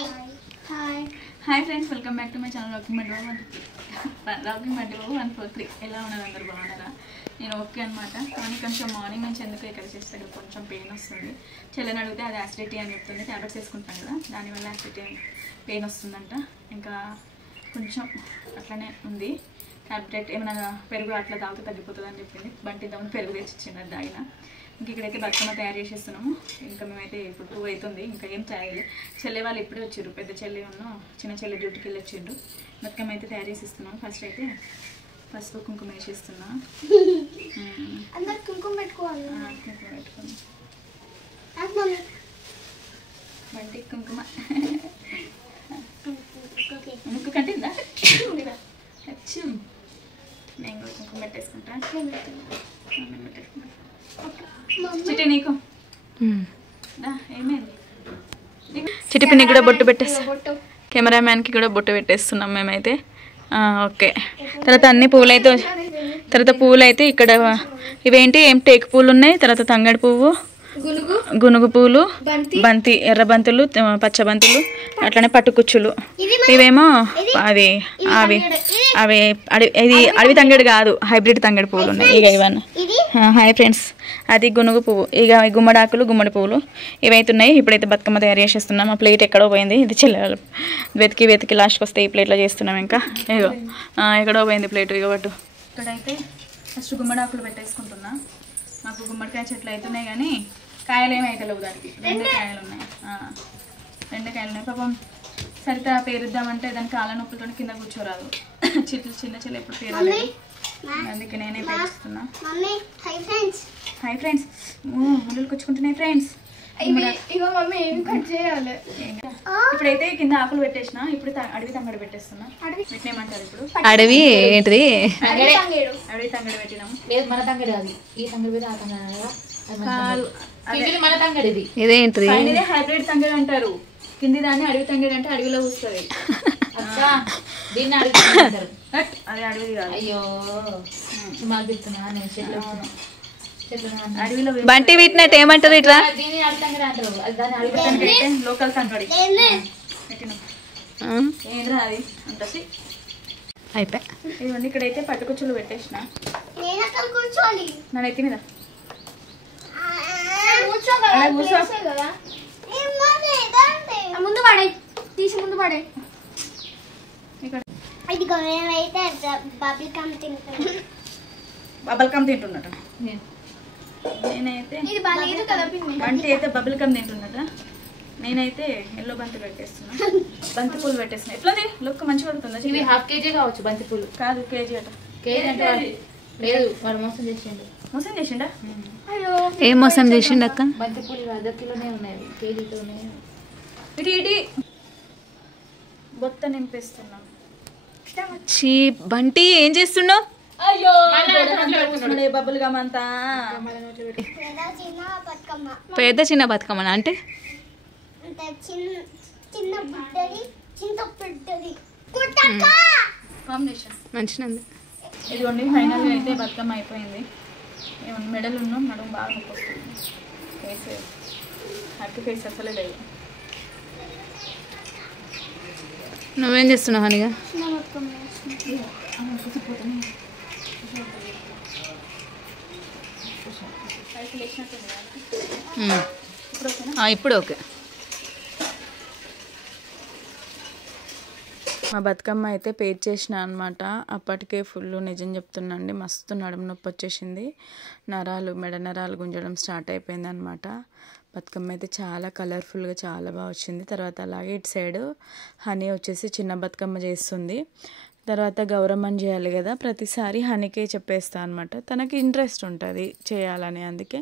Hi friends, welcome back to my channel rocking మడ్డి బాబు 143. ఎలా ఉన్నారు? అందరు బాగున్నారా? నేను ఓకే అనమాట. కానీ కొంచెం మార్నింగ్ నుంచి ఎందుకు ఇక్కడ చేస్తే కొంచెం పెయిన్ వస్తుంది. చెల్లెని అడిగితే అది యాసిడిటీ అని చెప్తుంది. ట్యాబ్లెట్స్ వేసుకుంటాం కదా, దానివల్ల యాసిడిటీ పెయిన్ వస్తుందంట. ఇంకా కొంచెం అట్లనే ఉంది. ట్యాబ్లెట్ ఏమైనా పెరుగు అట్లా తాగితే తగ్గిపోతుంది అని చెప్పింది. బంటి దమ్ము పెరుగు తెచ్చి ఇచ్చింది, అది తాగిన. ఇంక ఇక్కడైతే బతుకమ్మ తయారు చేసేస్తున్నాము. ఇంకా మేమైతే ఇప్పుడు 2 అవుతుంది, ఇంకా ఏం చేయాలి. చెల్లె వాళ్ళు ఇప్పుడే వచ్చారు. పెద్ద చెల్లి చిన్న చెల్లి డ్యూటీకి వెళ్ళి వచ్చిండ్రు. బతుకమ్మ అయితే తయారు చేసేస్తున్నాము. ఫస్ట్ అయితే పసుపు కుంకుమ వేసేస్తున్నా. కుంకుమ పెట్టుకోవాలి. కుంకుమ పెట్టుకుని బంటి కుంకుమ ముక్కు కంటిందా? నేను కూడా కుంకుమ పెట్టేసుకుంటా. చిట్టి నీకు ఏమైంది? చిట్టి పిన్ని కూడా బొట్టు పెట్టేస్తాం. కెమెరామ్యాన్కి కూడా బొట్టు పెట్టేస్తున్నాం మేమైతే. ఓకే. తర్వాత అన్ని పూలు అయితే ఇక్కడ ఇవేంటి ఏం టేకు పూలు ఉన్నాయి. తర్వాత తంగడి పువ్వు, గునుగు పూలు, బంతి, ఎర్ర బంతులు, పచ్చ బంతులు, అట్లనే పట్టుకుచ్చులు. ఇవేమో అవి ఇది అడవి తంగడి కాదు, హైబ్రిడ్ తంగడి పువ్వులు ఉన్నాయి. ఇక ఇవన్నీ హాయ్ ఫ్రెండ్స్, అది గునుగు పువ్వు. ఇక గుమ్మడాకులు, గుమ్మడి పువ్వులు ఇవైతున్నాయి. ఇప్పుడైతే బతుకమ్మ తయారు చేసేస్తున్నాం. ఆ ప్లేట్ ఎక్కడో పోయింది. ఇది చెల్లెలు వెతికి లాస్ట్కి వస్తే ఈ ప్లేట్లో చేస్తున్నాం. ఇంకా ఇగో ఎక్కడో పోయింది ప్లేట్. ఇక పట్టు. ఇక్కడైతే ఫస్ట్ గుమ్మడాకులు పెట్టేసుకుంటున్నా. మాకు గుమ్మడికాయ చెట్లు అవుతున్నాయి కానీ కాయలు ఏమి అవుతలేవు. దానికి 2 కాయలు ఉన్నాయి. 2 కాయలు ఉన్నాయి. పాపం సరిత పేరుద్దామంటే దానికి కాళ్ళ నొప్పులతో కింద కూర్చోరాదు. చిన్న చెల్లి ఎప్పుడు పేరలేదు, అందుకే నేనే పేరుస్తున్నా. హాయ్ ఫ్రెండ్స్, ముళ్ళు కూర్చుకుంటున్నాయి ఫ్రెండ్స్. ఇప్పుడైతే కింద ఆకులు పెట్టేసిన. ఇప్పుడు అడవి తంగడి పెట్టేస్తున్నా. పెట్టినేమంటారు ఇప్పుడు? అడవి ఏంటిది? అడవి తంగడి పెట్టినాము. మన తంగడి అది. ఈ తంగడి కాదు, మన తంగడి. ఇదేంటిది? హైబ్రిడ్ తంగడి అంటారు. కింది దాన్ని అడవి తంగడి అంటే అడవిలో వస్తుంది. దీన్ని అడుగుతారు. అది అడవిది కాదు. అయ్యో మాకు చెప్తున్నా నేను చెట్లు అడవిలో బంటి వీటినట్టు ఏమంటారు? ఇట్లా దీన్ని అడుగు తంగడి అంటారు. దాన్ని అడుగు లోకల్ తంగడి పెట్టినాం. ఏంద్రా అది అంత అయిపోయి. ఇవన్నీ ఇక్కడైతే పట్టుకుచ్చులు పెట్టేసిన. నా నెత్తి మీద ముందు పడే, తీసి ముందు పడే. బబుల్ కమ్ తింటున్నట. నేనైతే బంటి అయితే బబుల్ కమ్ తింటున్నట. నేనైతే ఎల్లో బంతి పెట్టేస్తున్నా. బంతి పూలు పెట్టేస్తున్నా. ఎట్లా లుక్ మంచిగా పడుతుందా? ఇవి ½ కేజీ కావచ్చు బంతి పూలు. కాదు, కేజీ అట. కేజీ అంటే లేదు, వాడు మోసం చేసిండు. మోసం చేసిండా? ఏం మోసం చేసిండు అక్క? బంతి పూలు ½ కిలోనే ఉన్నాయి, కేజీతోనే. ఇటు బొత్త నింపేస్తున్నా. చీ బంటి, ఏం చేస్తున్నావు? అయ్యో బబుల్ గమ్ అంతా. పెద్ద చిన్న బతుకమ్మ అంటే కాంబినేషన్ మంచిది. ఇదిగోండి, ఫైనల్గా అయితే బతుకమ్మ అయిపోయింది. ఏమన్నా మెడల్ ఉన్నాం, నడుము బాగా నొప్పి వస్తుంది. ఫేస్ హ్యాపీ ఫేస్ అసలే లేదు. నువ్వేం చేస్తున్నావు హనిగా? ఇప్పుడు ఓకే. మా బతుకమ్మ అయితే పేర్ చేసిన అనమాట. అప్పటికే ఫుల్ నిజం చెప్తున్నాండి, మస్తు నడుము నొప్పి వచ్చేసింది. మెడ నరాలు గుంజడం స్టార్ట్ అయిపోయింది అనమాట. బతుకమ్మ అయితే చాలా కలర్ఫుల్గా చాలా బాగా వచ్చింది. తర్వాత అలాగే ఇటు సైడ్ హనీ వచ్చేసి చిన్న బతుకమ్మ చేస్తుంది. తర్వాత గౌరమ్మని చేయాలి కదా, ప్రతిసారి హనీకే చెప్పేస్తా అనమాట. తనకి ఇంట్రెస్ట్ ఉంటుంది చేయాలని, అందుకే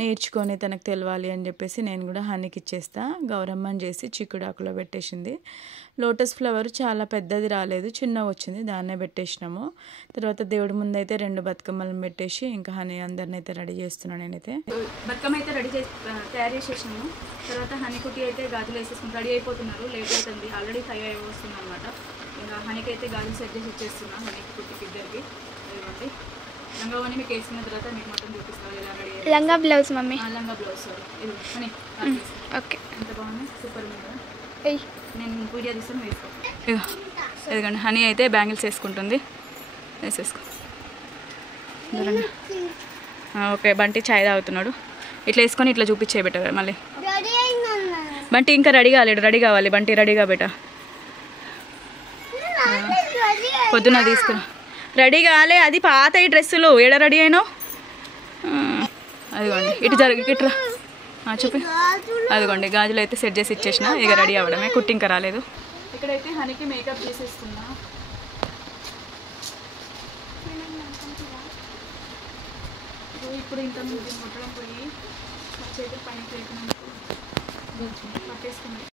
నేర్చుకొని తనకు తెలవాలి అని చెప్పేసి నేను కూడా హనీకి ఇచ్చేస్తా. గౌరమ్మని చేసి చిక్కుడాకులో పెట్టేసింది. లోటస్ ఫ్లవర్ చాలా పెద్దది రాలేదు, చిన్నగా వచ్చింది, దాన్నే పెట్టేసినాము. తర్వాత దేవుడి ముందు అయితే 2 బతుకమ్మలను పెట్టేసి ఇంకా హనీ అందరిని అయితే రెడీ చేస్తున్నాను. నేనైతే బతుకమ్మ అయితే తయారు చేసేసినాము. తర్వాత హనీ కుట్టి అయితే గాజులు వేసేసుకుని రెడీ అయిపోతున్నారు. లేట్ అవుతుంది, ఆల్రెడీ 5 వస్తుంది అనమాట. ఇంకా హనీకి అయితే గాజులు సెట్ చేసి ఇచ్చేస్తున్నా. హనీకి కుట్టికి ఇద్దరికి. ఇవ్వండి, లంగావని మీకు వేసుకున్న తర్వాత మీకు మొత్తం చూపిస్తాను ఎలా రెడీ. లంగా బ్లౌజ్ మమ్మీ, లంగా బ్లౌజ్. ఇది హనీ ఓకే. ఎంత బాగుంది, సూపర్ ఉంది. నేను వీడియో తీస్తాను వేసుకో. ఇదిగోండి హనీ అయితే బ్యాంగిల్స్ వేసుకుంటుంది. వేసేసుకో. ఓకే బంటి చాయ్ తాగుతున్నాడు. ఇట్లా వేసుకొని ఇట్లా చూపించే బెట మళ్ళీ. బంటి ఇంకా రెడీ కాలేడు. రెడీ కావాలి బంటి. రెడీగా బెట. పొద్దున తీసుకురా. రెడీ కాలే. అది పాత ఈ డ్రెస్సులు. ఏడ రెడీ అయినావు? అదిగోండి ఇటు జరిగి ఇట్రా చూపి. అదిగోండి గాజులు అయితే సెట్ చేసి ఇచ్చేసిన. ఇక రెడీ అవ్వడమే. కుట్టి ఇంకా రాలేదు. ఇక్కడైతే హనీకి మేకప్ చేసేస్తున్నా. ఇప్పుడు ఇంత ముందు ముట్టడం పోయి చేతులు పైన పట్టేసుకున్నాయి.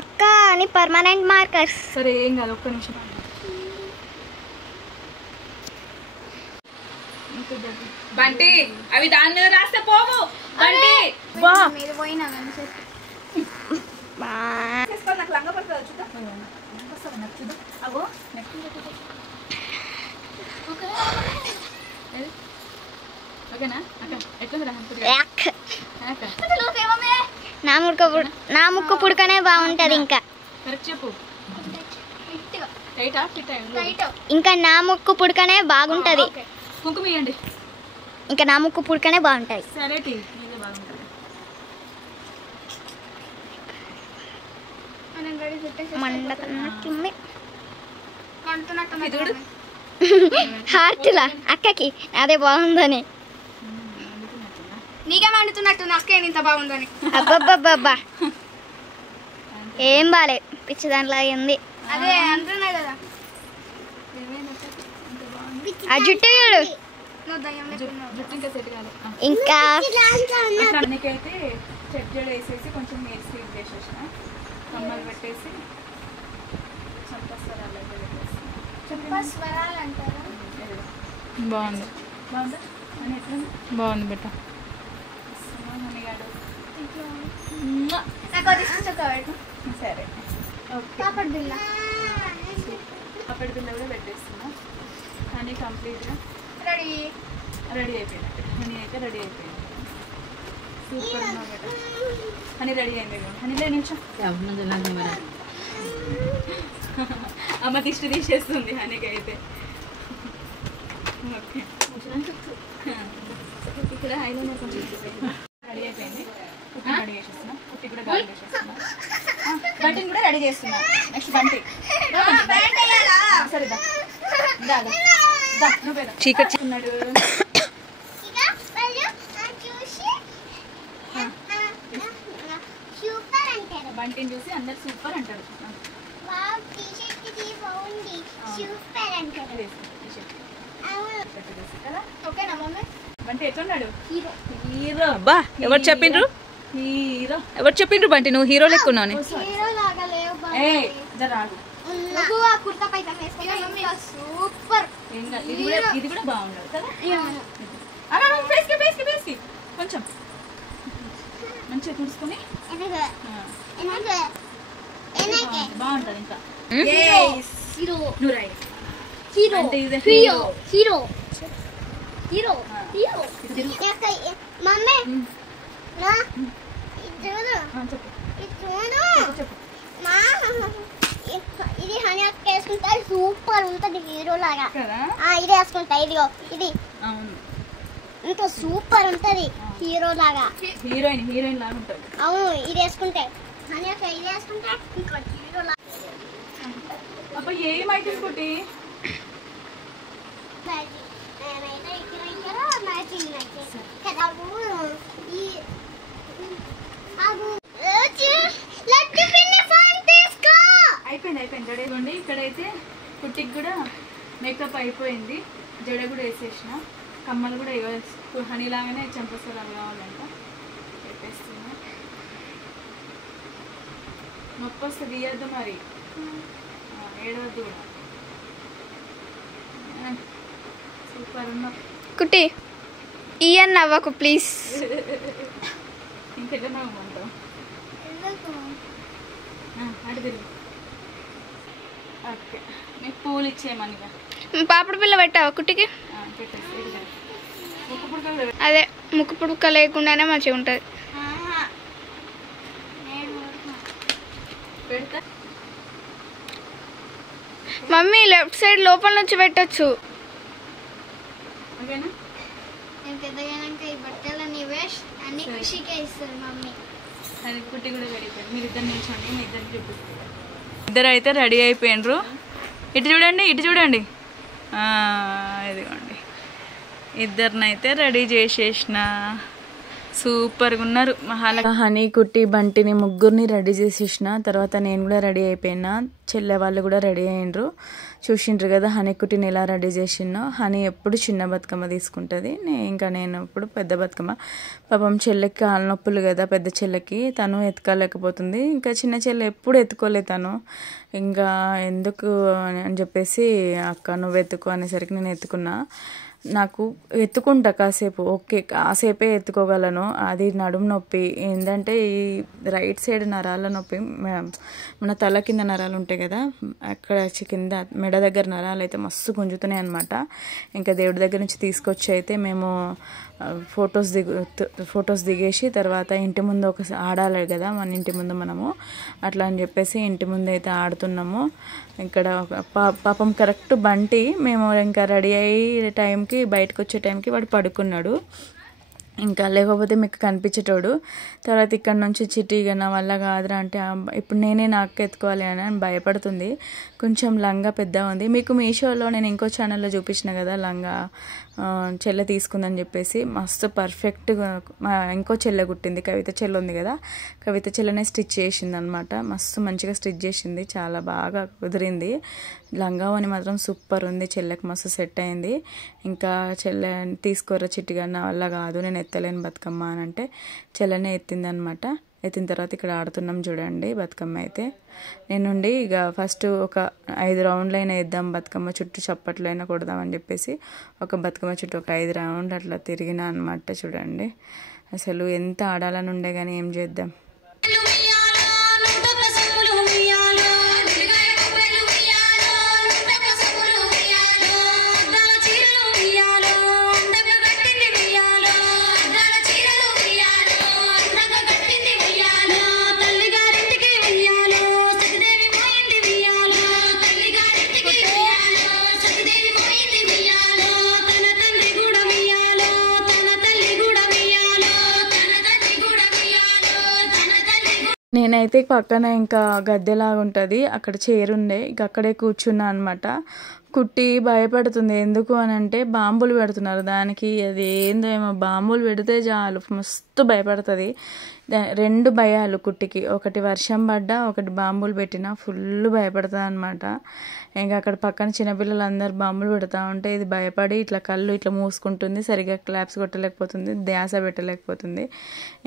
అక్క అని పర్మనెంట్ మార్కర్స్. సరే ఏం కాదు. ఒక్క నిమిషం. బంటి అవి దాని మీద రాస్తే పోవు. బంటి మీరు పోయినా నాకు లంగా పడుతుంది చూద్దాం. అగో ఓకేనా అక్క? ఎట్లా నా ముక్కు పుడకనే బాగుంటది. ఇంకా కరెక్ట్ చెప్పు. ఇంకా నా ముక్కు పుడకనే బాగుంటది. కుంకుమ ఇవ్వండి. ఇంకా నా ముక్కు పుడకనే బాగుంటది. సరే టీ బాగుంటుంది. హార్ట్లా అక్కకి అదే బాగుందని. నీకే మండుతున్నట్టు అక్కే ఇంత బాగుందని. అబ్బబ్బబ్బబ్బా ఏం బాలే. పిచ్చి దాంట్లో ఉంది. అదే అంటున్నా కదా. ఆ జుట్టు ఇంకా నీకైతే చెట్ జడ వేసేసి కొంచెం హెయిర్ స్ట్రీట్ చేసేసిన. కమ్మలు పెట్టేసి బాగుంది. బాగుందా? బాగుంది బెట్ట. సరే ఓకే. పాపడి బిల్ల కూడా పెట్టేస్తున్నా. హనీ కంప్లీట్గా రెడీ అయిపోయినట్టు. హనీ అయితే రెడీ అయిపోయింది. సూపర్ ఉన్నా బెట. హనీ రెడీ అయింది. హనీలో నిమిషం అమ్మ దిష్టి తీసేస్తుంది హనీకి అయితే. ఓకే ఇక్కడ ఐలైనర్ కొంచెం రెడీ అయిపోయింది. కుట్టి రెడీ చేసేస్తున్నా. కుట్టి కూడా గాలి చేసేస్తున్నా. బంటిని కూడా రెడీ చేస్తున్నా. నెక్స్ట్ బంటి. సరే చీకటి ఉన్నాడు. బంటిని చూసి అందరు సూపర్ అంటారు. బంటి ఎట్లున్నాడు? హీరో. బా ఎవరు చెప్పిండ్రు? హీరో ఎవరు చెప్పిండ్రు? బంటి నువ్వు హీరో లెక్కున్నావు. సూపర్. ఇది కూడా బాగుండదు కదా. కొంచెం మంచిగా తుడుచుకొని బాగుంటది. ఇంకా ఇది హనీ అక్క వేసుకుంటే సూపర్ ఉంటది. హీరో లాగా ఇది వేసుకుంటా. ఇదిగో ఇది ఇంకా సూపర్ ఉంటది. హీరో లాగా. హీరోయిన్ లాగా ఉంటది. అవును ఇది వేసుకుంటే. హనీ అక్క ఇది వేసుకుంటే ఇంకా హీరో లాగా. అబ్బా ఏమైతే కుట్టి అయిపోయింది. జడ ఇవ్వండి. ఇక్కడైతే కుట్టికి కూడా మేకప్ అయిపోయింది. జడ కూడా వేసేసిన. కమ్మలు కూడా హనీ లాగానే చంపసరాలు కావాలంట పెట్టేస్తున్నా. నొప్పి వస్తుంది. ఇయ్యద్దు మరి. ఏడవద్దు కూడా. సూపర్ ఉన్నా కుట్టి. ఇయ్యన్న నవ్వకు ప్లీజ్. ఇంకెట్లా నవ్వమంటావు? అటు తిరుగు. ఓకే నీకు పూలు ఇచ్చేయమని పాపడి పిల్ల పెట్టావా కుట్టికి? పెట్టేసి అదే ముక్కు పుడక లేకుండానే మంచిగా ఉంటుంది. మమ్మీ లెఫ్ట్ సైడ్ లోపల నుంచి పెట్టచ్చు. ఇద్దరు అయితే రెడీ అయిపోయినరు. ఇటు చూడండి, ఇటు చూడండి. ఇదిగోండి, ఇద్దరినైతే రెడీ చేసేసిన. సూపర్గా ఉన్నారు. హనీ కుట్టి బంటిని ముగ్గురిని రెడీ చేసేసిన. తర్వాత నేను కూడా రెడీ అయిపోయినా, చెల్లె వాళ్ళు కూడా రెడీ అయినరు. చూసిండ్రు కదా హనీ కుట్టిని ఎలా రెడీ చేసినో. హనీ ఎప్పుడు చిన్న బతుకమ్మ తీసుకుంటుంది, ఇంకా నేను ఎప్పుడు పెద్ద బతుకమ్మ. పాపం చెల్లెకి కాళ్ళ నొప్పులు కదా పెద్ద చెల్లెకి, తను ఎత్తుకోలేకపోతుంది. ఇంకా చిన్న చెల్లె ఎప్పుడు ఎత్తుకోలే తను. ఇంకా ఎందుకు అని చెప్పేసి అక్క నువ్వు ఎత్తుకో అనేసరికి నేను ఎత్తుకున్నా. నాకు ఎత్తుకుంటా కాసేపు, ఓకే కాసేపే ఎత్తుకోగలను. అది నడుము నొప్పి ఏంటంటే ఈ రైట్ సైడ్ నరాల నొప్పి, మన తల కింద నరాలు ఉంటాయి కదా, అక్కడ కింద మెడ దగ్గర నరాలు అయితే మస్తు గుంజుతున్నాయి అనమాట. ఇంకా దేవుడి దగ్గర నుంచి తీసుకొచ్చి అయితే మేము ఫొటోస్ దిగేసి తర్వాత ఇంటి ముందు ఒకసారి ఆడాలి కదా మన ఇంటి ముందు మనము, అట్లా అని చెప్పేసి ఇంటి ముందు అయితే ఆడుతున్నాము. ఇక్కడ పాపం కరెక్ట్ బంటి మేము ఇంకా రెడీ అయ్యే టైంకి బయటకు వచ్చే టైంకి వాడు పడుకున్నాడు. ఇంకా లేకపోతే మీకు కనిపించేటోడు. తర్వాత ఇక్కడ నుంచి చిట్టిగా నా వల్ల కాదురా అంటే ఇప్పుడు నేనే నాకు ఎత్తుకోవాలి అని భయపడుతుంది. కొంచెం లంగా పెద్దగా ఉంది. మీకు మీషోలో నేను ఇంకో ఛానల్లో చూపించిన కదా లంగా చెల్లె తీసుకుందని చెప్పేసి, మస్తు పర్ఫెక్ట్గా మా ఇంకో చెల్లె కుట్టింది. కవిత చెల్లె ఉంది కదా, కవిత చెల్లెనే స్టిచ్ చేసింది అనమాట. మస్తు మంచిగా స్టిచ్ చేసింది, చాలా బాగా కుదిరింది. లంగా అని మాత్రం సూపర్ ఉంది. చెల్లెకి మస్తు సెట్ అయింది. ఇంకా చెల్లె తీసుకోరా చిట్టిగా నా వల్ల కాదు నేను ఎత్తలేను బతుకమ్మ అని అంటే చెల్లెనే ఎత్తింది అనమాట. ఎత్తిన తర్వాత ఇక్కడ ఆడుతున్నాం చూడండి బతుకమ్మ అయితే. నేనుండి ఇక ఫస్ట్ ఒక 5 రౌండ్లైనా వేద్దాం బతుకమ్మ చుట్టూ, చప్పట్లైనా కొడదామని చెప్పేసి ఒక బతుకమ్మ చుట్టూ ఒక 5 రౌండ్లు అట్లా తిరిగినా అనమాట. చూడండి అసలు ఎంత ఆడాలని ఉండే కానీ ఏం చేద్దాం. నేనైతే పక్కన ఇంకా గద్దెలాగా ఉంటుంది అక్కడ చేరుండే, ఇక అక్కడే కూర్చున్నా అనమాట. కుట్టి భయపడుతుంది. ఎందుకు అని అంటే బాంబులు పెడుతున్నారు దానికి. అది ఏందో ఏమో బాంబులు పెడితే చాలు మస్తు భయపడుతుంది. 2 భయాలు కుట్టికి, ఒకటి వర్షం పడ్డా ఒకటి బాంబులు పెట్టినా ఫుల్ భయపడుతుంది అనమాట. ఇంకా అక్కడ పక్కన చిన్నపిల్లలు అందరు బాంబులు పెడతా ఉంటే ఇది భయపడి ఇట్లా కళ్ళు ఇట్లా మూసుకుంటుంది, సరిగా క్లాప్స్ కొట్టలేకపోతుంది, ధ్యాస పెట్టలేకపోతుంది.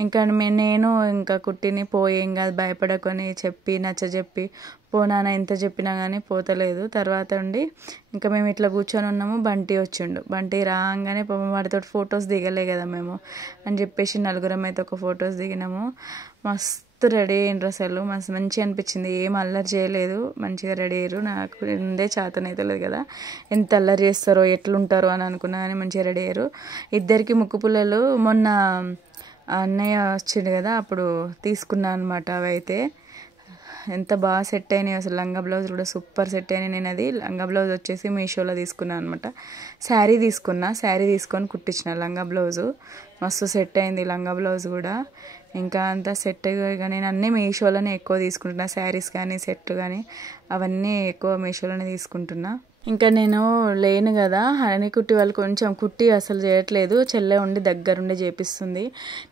ఇంకా నేను ఇంకా కుట్టిని పోయేం కాదు భయపడకొని చెప్పి నచ్చజెప్పి పోనాన ఎంత చెప్పినా కానీ పోతలేదు. తర్వాత ఉండి ఇంకా మేము ఇట్లా కూర్చొని ఉన్నాము. బంటి వచ్చిండు. బంటి రాగానే పాపం వాడితో ఫొటోస్ దిగలే కదా మేము అని చెప్పేసి నలుగురం అయితే ఒక ఫొటోస్ దిగినాము. మస్తు రెడీ అయ్యిండ్రు, అసలు మస్తు మంచిగా అనిపించింది. ఏం అల్లరి చేయలేదు, మంచిగా రెడీ అయ్యారు. నాకు ఉందే చేతనైతే లేదు కదా, ఎంత అల్లరి చేస్తారో ఎట్లుంటారో అని అనుకున్నా కానీ మంచిగా రెడీ అయ్యారు. ఇద్దరికి ముక్కు పుల్లలు మొన్న అన్నయ్య వచ్చిండు కదా అప్పుడు తీసుకున్నా అనమాట. అవి అయితే ఎంత బాగా సెట్ అయినాయి అసలు. లంగా బ్లౌజ్ కూడా సూపర్ సెట్ అయినాయి. నేను అది లంగా బ్లౌజ్ వచ్చేసి మీషోలో తీసుకున్నాను అనమాట. శారీ తీసుకొని కుట్టించిన లంగా బ్లౌజు. మస్తు సెట్ అయింది లంగా బ్లౌజ్ కూడా. ఇంకా అంతా సెట్. ఇక నేను అన్నీ మీషోలోనే ఎక్కువ తీసుకుంటున్నా, శారీస్ కానీ సెట్ కానీ అవన్నీ ఎక్కువ మీషోలోనే తీసుకుంటున్నా. ఇంకా నేను లేను కదా, హనీ కుట్టి వాళ్ళు కొంచెం కుట్టి అసలు చేయట్లేదు, చెల్లె ఉండి దగ్గరుండి చేపిస్తుంది.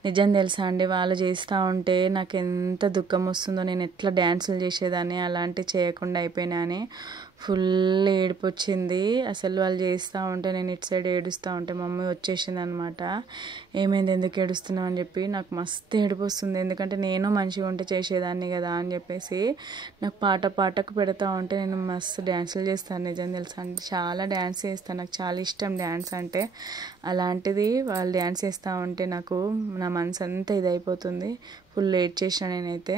నిజం తెలుసా అండి, వాళ్ళు చేస్తూ ఉంటే నాకు ఎంత దుఃఖం వస్తుందో. నేను ఎట్లా డ్యాన్సులు చేసేదాన్ని అలాంటివి చేయకుండా అయిపోయినా అని ఫుల్ ఏడుపు వచ్చింది. అసలు వాళ్ళు చేస్తూ ఉంటే నేను ఇటు సైడ్ ఏడుస్తూ ఉంటే మమ్మీ వచ్చేసింది అనమాట. ఏమైంది ఎందుకు ఏడుస్తున్నావు అని చెప్పి. నాకు మస్తు ఏడుపు వస్తుంది, ఎందుకంటే నేను మంచిగా ఉంటే చేసేదాన్ని కదా అని చెప్పేసి. నాకు పాటకు పెడతా ఉంటే నేను మస్తు డ్యాన్సులు చేస్తాను. నిజం తెలుసా అంటే చాలా డ్యాన్స్ చేస్తాను, నాకు చాలా ఇష్టం డ్యాన్స్ అంటే. అలాంటిది వాళ్ళు డ్యాన్స్ చేస్తూ ఉంటే నాకు నా మనసు అంతా ఇదైపోతుంది. ఫుల్ ఏడ్ చేసిన నేనైతే.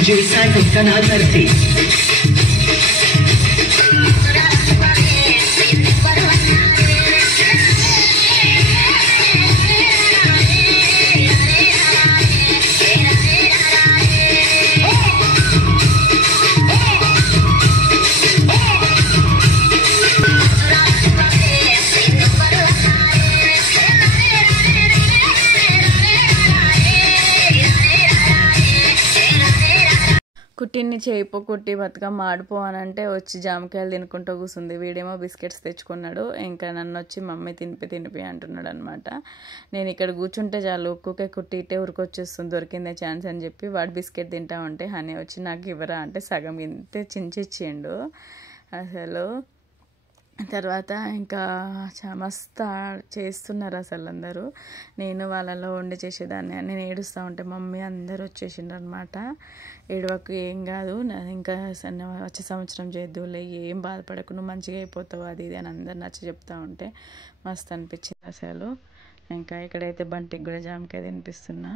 DJ Cycle Kanal Terfi. కుట్టిని చేయిపో కుట్టి బతుకమ్మ ఆడిపో అని అంటే వచ్చి జామకాయలు తినుకుంటూ కూర్చుంది. వీడేమో బిస్కెట్స్ తెచ్చుకున్నాడు. ఇంకా నన్ను వచ్చి మమ్మీ తినిపి అంటున్నాడు అనమాట. నేను ఇక్కడ కూర్చుంటే చాలు ఒక్కొక్క కుట్టి ఇట్టే ఉరికొచ్చేస్తుంది, దొరికిందే ఛాన్స్ అని చెప్పి వాడు బిస్కెట్ తింటా ఉంటే హనీ వచ్చి నాకు ఇవ్వరా అంటే సగం ఇంతే చించిచ్చిండు అసలు. తర్వాత ఇంకా మస్తు చేస్తున్నారు అసలు అందరూ. నేను వాళ్ళలో వండి చేసేదాన్ని. నేను ఏడుస్తూ ఉంటే మమ్మీ అందరు వచ్చేసిండ్రు అనమాట. ఏడవకు ఏం కాదు, ఇంకా వచ్చే సంవత్సరం చేద్దులే, ఏం బాధపడకు, నువ్వు మంచిగా అయిపోతావు అది ఇది అని అందరు నచ్చ చెప్తా ఉంటే మస్తు అనిపించింది అసలు. ఇంకా ఇక్కడైతే బంటికి కూడా జామకాయ తినిపిస్తున్నా.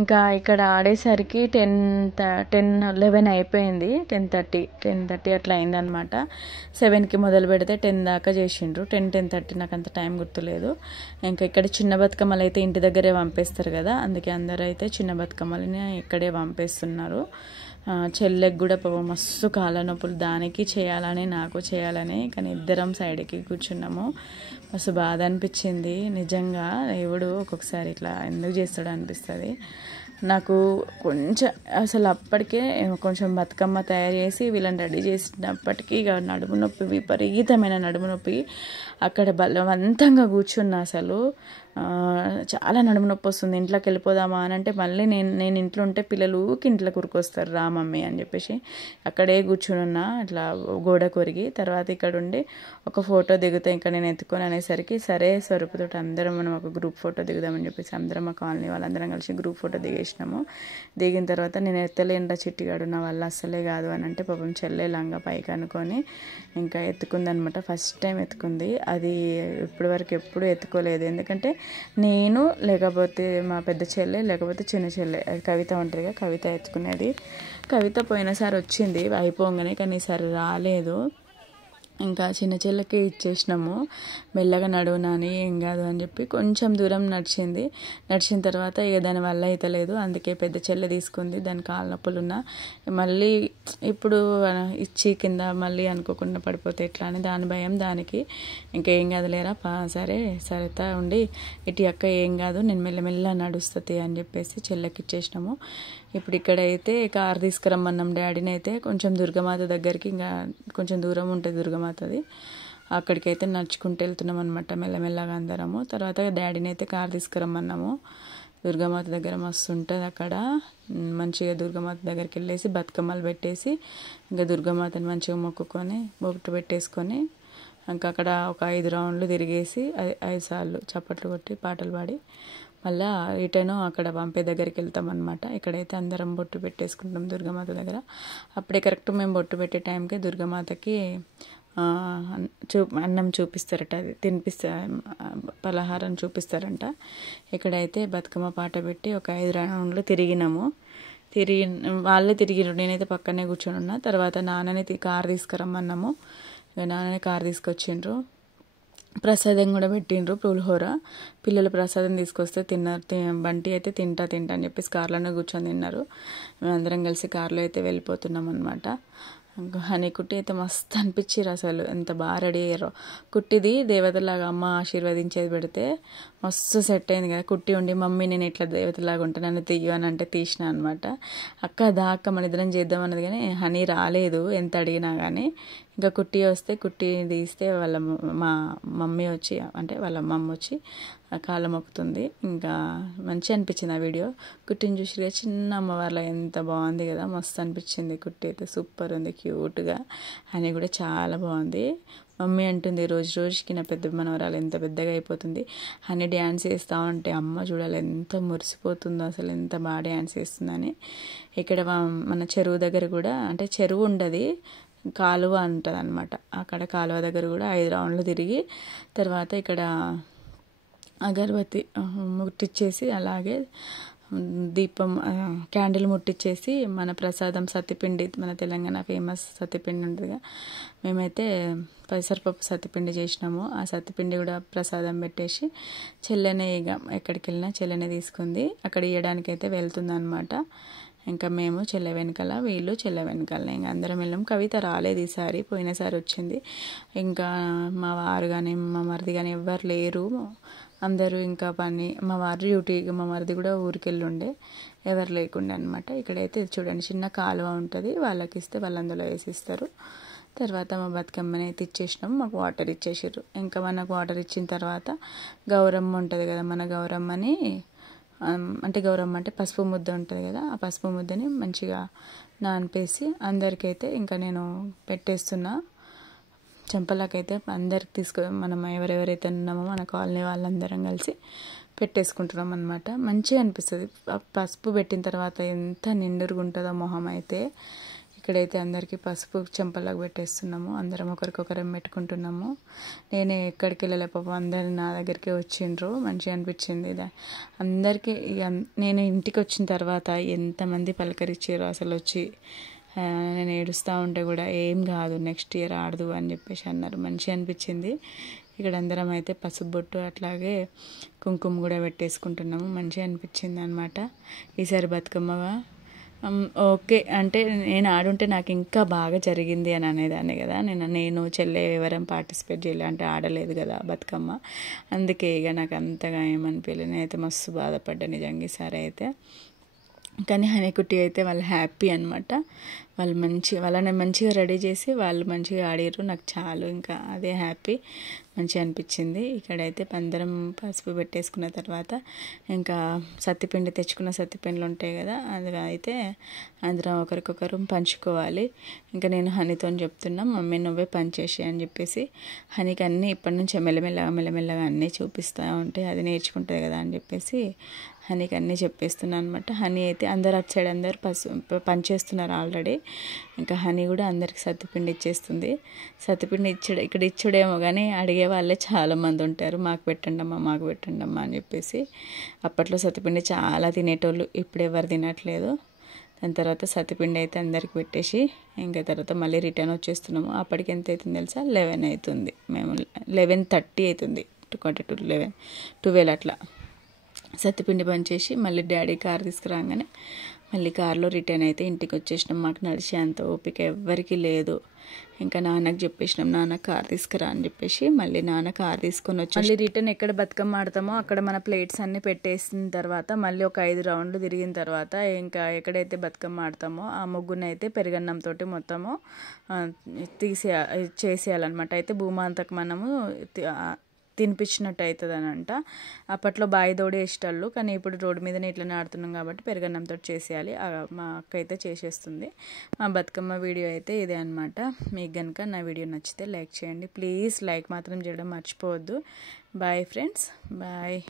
ఇంకా ఇక్కడ ఆడేసరికి 10-11 అయిపోయింది. 10:30 అట్లా అయిందనమాట. 7కి మొదలు పెడితే 10 దాకా చేసిండ్రు. 10-10:30 నాకు అంత టైం గుర్తులేదు. ఇంకా ఇక్కడ చిన్న బతుకమ్మలు అయితే ఇంటి దగ్గరే పంపేస్తారు కదా, అందుకే అందరూ అయితే చిన్న బతుకమ్మలని ఇక్కడే పంపేస్తున్నారు. చెల్లెకి కూడా మస్తు కాళ్ళ నొప్పులు, దానికి చేయాలని నాకు చేయాలని, కానీ ఇద్దరం సైడ్కి కూర్చున్నాము. మస్తు బాధ అనిపించింది నిజంగా. దేవుడు ఒక్కొక్కసారి ఇట్లా ఎందుకు చేస్తాడు అనిపిస్తుంది నాకు. కొంచెం అసలు అప్పటికే కొంచెం బతుకమ్మ తయారు చేసి వీళ్ళని రెడీ చేసినప్పటికీ ఇక నడుము నొప్పి, విపరీతమైన నడుము నొప్పి. అక్కడ బలవంతంగా కూర్చున్నా. అసలు చాలా నడుము నొప్పి వస్తుంది. ఇంట్లోకి వెళ్ళిపోదామా అని అంటే మళ్ళీ నేను ఇంట్లో ఉంటే పిల్లలు ఇంట్లోకి ఉరికొస్తారు, రా మమ్మీ అని చెప్పేసి అక్కడే కూర్చున్నా ఇట్లా గోడ కొరిగి. తర్వాత ఇక్కడ ఉండి ఒక ఫోటో దిగుతా ఇంకా నేను ఎత్తుకొని అనేసరికి సరే స్వరూపుతో అందరం మనం ఒక గ్రూప్ ఫోటో దిగుదామని చెప్పేసి అందరం మా కాలనీ వాళ్ళందరం కలిసి గ్రూప్ ఫోటో దిగేసినాము. దిగిన తర్వాత నేను ఎత్తలేంటా చిట్టిగాడు నా వల్ల అస్సలే కాదు అని అంటే పాపం చెల్లె లంగా పైకి అనుకొని ఇంకా ఎత్తుకుందనమాట. First time ఎత్తుకుంది. అది ఇప్పటి వరకు ఎప్పుడు ఎత్తుకోలేదు. ఎందుకంటే నేను లేకపోతే మా పెద్ద చెల్లె లేకపోతే చిన్న చెల్లె కవిత ఉంటుందిగా, కవిత ఎత్తుకునేది. కవిత పోయినసారి వచ్చింది అయిపోగానే, కానీ ఈసారి రాలేదు. ఇంకా చిన్న చెల్లెకి ఇచ్చేసినాము. మెల్లగా నడువునాని ఏం కాదు అని చెప్పి కొంచెం దూరం నడిచిన తర్వాత ఇక దాని వల్ల అయితే లేదు, అందుకే పెద్ద చెల్లె తీసుకుంది. దాని కాళ్ళ నొప్పులున్నా మళ్ళీ ఇప్పుడు ఇచ్చి కింద మళ్ళీ అనుకోకుండా పడిపోతే ఎట్లా అని దాని భయం దానికి. ఇంకా ఏం కాదు లేరా సరితా ఉండి ఇటు అక్క ఏం కాదు నేను మెల్లమెల్ల నడుస్తుంది అని చెప్పేసి చెల్లెకి ఇచ్చేసినాము. ఇప్పుడు ఇక్కడైతే కారు తీసుకురమ్మన్నాం డాడీని. అయితే కొంచెం దుర్గమాత దగ్గరికి, ఇంకా కొంచెం దూరం ఉంటుంది దుర్గమాతది, అక్కడికైతే నడుచుకుంటూ వెళ్తున్నాం అనమాట మెల్లమెల్లగా అందరము. తర్వాత డాడీని అయితే కారు తీసుకురమ్మన్నాము. దుర్గమాత దగ్గర మస్తు ఉంటుంది అక్కడ. మంచిగా దుర్గమాత దగ్గరికి వెళ్ళేసి బతుకమ్మలు పెట్టేసి ఇంకా దుర్గమాతని మంచిగా మొక్కుకొని బొట్టు పెట్టేసుకొని ఇంకా అక్కడ ఒక 5 రౌండ్లు తిరిగేసి 5 సార్లు చప్పట్లు కొట్టి పాటలు పాడి మళ్ళీ రిటర్న్ అక్కడ పంపే దగ్గరికి వెళ్తాం అనమాట. ఇక్కడైతే అందరం బొట్టు పెట్టేసుకుంటాం దుర్గమాత దగ్గర. అప్పుడే కరెక్ట్ మేము బొట్టు పెట్టే టైంకి దుర్గమాతకి అన్నం చూపిస్తారట, అది పలహారం చూపిస్తారంట. ఇక్కడైతే బతుకమ్మ పాట పెట్టి ఒక 5 రౌండ్లు తిరిగినాము. వాళ్ళే తిరిగినారు, నేనైతే పక్కనే కూర్చొని ఉన్నా. తర్వాత నాన్నని కారు తీసుకురమ్మన్నాము. నాన్నని కారు తీసుకొచ్చిండ్రు. ప్రసాదం కూడా పెట్టిండ్రు, పులిహోర. పిల్లలు ప్రసాదం తీసుకొస్తే తిన్నారు. బంటి అయితే తింటా అని చెప్పేసి కార్లోనే కూర్చొని తిన్నారు. మేమందరం కలిసి కార్లో అయితే వెళ్ళిపోతున్నాం అనమాట. హనీ కుట్టి అయితే మస్తు అనిపించారు అసలు, ఎంత బాగా రెడీ అయ్యారో. కుట్టిది దేవతలాగా అమ్మ ఆశీర్వదించేది పెడితే మస్తు సెట్ అయింది కదా. కుట్టి ఉండి మమ్మీ నేను ఇట్లా దేవతలాగా ఉంటాను నన్ను తీయు అని అంటే తీసిన అనమాట. అక్క మన ఇద్దరం చేద్దాం అన్నది, కానీ హనీ రాలేదు ఎంత అడిగినా కానీ. ఇంకా కుట్టి వస్తే కుట్టి తీస్తే మా మమ్మీ వచ్చి అంటే వాళ్ళ అమ్మమ్మ వచ్చి కాళ్ళ మొక్కుతుంది. ఇంకా మంచిగా అనిపించింది ఆ వీడియో. కుట్టిని చూసిగా చిన్న అమ్మవారిలో ఎంత బాగుంది కదా, మస్తు అనిపించింది. కుట్టి అయితే సూపర్ ఉంది, క్యూట్గా. అని కూడా చాలా బాగుంది. మమ్మీ అంటుంది రోజు రోజుకి నా పెద్ద మనవరాలు ఎంత పెద్దగా అయిపోతుంది అని డ్యాన్స్ వేస్తూ ఉంటే అమ్మ చూడాలి ఎంత మురిసిపోతుందో, అసలు ఎంత బాగా డ్యాన్స్ వేస్తుందని. ఇక్కడ మన చెరువు దగ్గర కూడా అంటే చెరువు ఉండదు, కాలువ ఉంటుంది అనమాట. అక్కడ కాలువ దగ్గర కూడా 5 రౌండ్లు తిరిగి తర్వాత ఇక్కడ అగరబత్తి ముట్టించేసి అలాగే దీపం క్యాండిల్ ముట్టించేసి మన ప్రసాదం సత్తిపిండి, మన తెలంగాణ ఫేమస్ సత్తిపిండి ఉంటుందిగా, మేమైతే పెసరపప్పు సత్తిపిండి చేసినాము. ఆ సత్తిపిండి కూడా ప్రసాదం పెట్టేసి చెల్లెనే ఇక ఎక్కడికి వెళ్ళినా చెల్లెనే తీసుకుంది. అక్కడ ఇవ్వడానికి అయితే వెళ్తుంది అనమాట. ఇంకా మేము చెల్లె వెనకాల, వీళ్ళు చెల్లె వెనకాల, ఇంకా అందరం వెళ్ళాం. కవిత రాలేదు ఈసారి, పోయినసారి వచ్చింది. ఇంకా మా వారు కానీ మా మరిది కానీ ఎవ్వరు లేరు, అందరూ ఇంకా పని, మా వారి డ్యూటీ, మా మరిది కూడా ఊరికి వెళ్ళి ఉండే, ఎవరు లేకుండే అనమాట. ఇక్కడైతే చూడండి చిన్న కాలువ ఉంటుంది, వాళ్ళకి ఇస్తే వాళ్ళు అందులో వేసిస్తారు. తర్వాత మా బతుకమ్మని అయితే ఇచ్చేసినాము, మాకు వాటర్ ఇచ్చేసారు. ఇంకా మనకు వాటర్ ఇచ్చిన తర్వాత గౌరమ్మ ఉంటుంది కదా, మన గౌరమ్మని అంటే గౌరమ్మ అంటే పసుపు ముద్ద ఉంటుంది కదా, ఆ పసుపు ముద్దని మంచిగా నానిపేసి అందరికైతే ఇంకా నేను పెట్టేస్తున్నా. చెంపలకైతే అందరికి మనం ఎవరెవరైతే ఉన్నామో మన కాలనీ వాళ్ళందరం కలిసి పెట్టేసుకుంటున్నాం అనమాట. మంచిగా అనిపిస్తుంది. పసుపు పెట్టిన తర్వాత ఎంత నిండుగా ఉంటుందో మొహం అయితే. ఇక్కడైతే అందరికీ పసుపు చెంపలకు పెట్టేస్తున్నాము, అందరం ఒకరికొకరం పెట్టుకుంటున్నాము. నేనే ఎక్కడికి వెళ్ళలే పాపం, అందరు నా దగ్గరికి వచ్చిండ్రు, మంచిగా అనిపించింది. అందరికీ నేను ఇంటికి వచ్చిన తర్వాత ఎంతమంది పలకరించారో అసలు వచ్చి. నేను ఏడుస్తూ ఉంటే కూడా ఏం కాదు నెక్స్ట్ ఇయర్ ఆడదు అని చెప్పేసి అన్నారు, మంచిగా అనిపించింది. ఇక్కడ అందరం అయితే పసుపు బొట్టు అట్లాగే కుంకుమ కూడా పెట్టేసుకుంటున్నాము, మంచిగా అనిపించింది అనమాట. ఈసారి బతుకమ్మగా ఓకే అంటే నేను ఆడుంటే నాకు ఇంకా బాగా జరిగింది అని అనేదాన్ని కదా. నేను చెల్లె ఎవరం పార్టిసిపేట్ చేయలే అంటే ఆడలేదు కదా బతుకమ్మ, అందుకే ఇక నాకు అంతగా ఏమనిపించలేదు. నేనైతే మస్తు బాధపడ్డా నిజంగా ఈసారి అయితే. కానీ హనీకుట్టి అయితే వాళ్ళు హ్యాపీ అనమాట. వాళ్ళని మంచిగా రెడీ చేసి వాళ్ళు మంచిగా ఆడారు, నాకు చాలు, ఇంకా అదే హ్యాపీ, మంచిగా అనిపించింది. ఇక్కడైతే అందరం పసుపు పెట్టేసుకున్న తర్వాత ఇంకా సత్తిపిండి తెచ్చుకున్న సత్తిపిండిలు ఉంటాయి కదా, అది అయితే అందరం ఒకరికొకరు పంచుకోవాలి. ఇంకా నేను హనీతో చెప్తున్నా, మమ్మీ నువ్వే పంచేసి అని చెప్పేసి. హనీకి అన్నీ ఇప్పటి నుంచి మెల్లమెల్లగా అన్నీ చూపిస్తూ ఉంటే అది నేర్చుకుంటుంది కదా అని చెప్పేసి హనీకి అన్నీ చెప్పేస్తున్నాను అనమాట. హనీ అయితే అందరు అటు సైడ్ అందరు పంచేస్తున్నారు ఆల్రెడీ. ఇంకా హనీ కూడా అందరికి సత్తిపిండి ఇచ్చేస్తుంది. సత్తిపిండి ఇక్కడ ఇచ్చుడేమో కానీ అడిగే వాళ్ళే చాలామంది ఉంటారు, మాకు పెట్టండి అమ్మా అని చెప్పేసి. అప్పట్లో సత్తిపిండి చాలా తినేటోళ్ళు, ఇప్పుడు ఎవరు తినట్లేదు. దాని తర్వాత సత్తిపిండి అయితే అందరికి పెట్టేసి ఇంకా తర్వాత మళ్ళీ రిటర్న్ వచ్చేస్తున్నాము. అప్పటికి ఎంత అవుతుంది తెలుసా, 11 అవుతుంది. మేము 11:30 అవుతుంది, 12 అట్లా సత్తిపిండి పంచేసి మళ్ళీ డాడీ కారు తీసుకురాగానే మళ్ళీ కారులో రిటర్న్ అయితే ఇంటికి వచ్చేసినాం. మాకు నడిచే అంత ఓపిక ఎవ్వరికి లేదు. ఇంకా నాన్నకు చెప్పేసినాం, నాన్న కారు తీసుకురా అని చెప్పేసి మళ్ళీ నాన్న కారు తీసుకొని వచ్చి మళ్ళీ రిటర్న్ ఎక్కడ బతుకమ్మ ఆడతామో అక్కడ మన ప్లేట్స్ అన్నీ పెట్టేసిన తర్వాత మళ్ళీ ఒక 5 రౌండ్లు తిరిగిన తర్వాత ఇంకా ఎక్కడైతే బతుకమ్మ ఆడతామో ఆ ముగ్గునైతే పెరుగన్నంతో మొత్తము చేసేయాలన్నమాట. అయితే భూమాంతకు మనము తినిపించినట్టు అవుతుంది అని అంట. అప్పట్లో బాయిదోడి వేసేటోళ్ళు, కానీ ఇప్పుడు రోడ్డు మీదనే ఇట్లనే ఆడుతున్నాం కాబట్టి పెరుగన్నంతో చేసేయాలి. మా అక్క అయితే చేసేస్తుంది. మా బతుకమ్మ వీడియో అయితే ఇదే అనమాట. మీకు కనుక నా వీడియో నచ్చితే లైక్ చేయండి ప్లీజ్, లైక్ మాత్రం చేయడం మర్చిపోవద్దు. Bye friends, bye.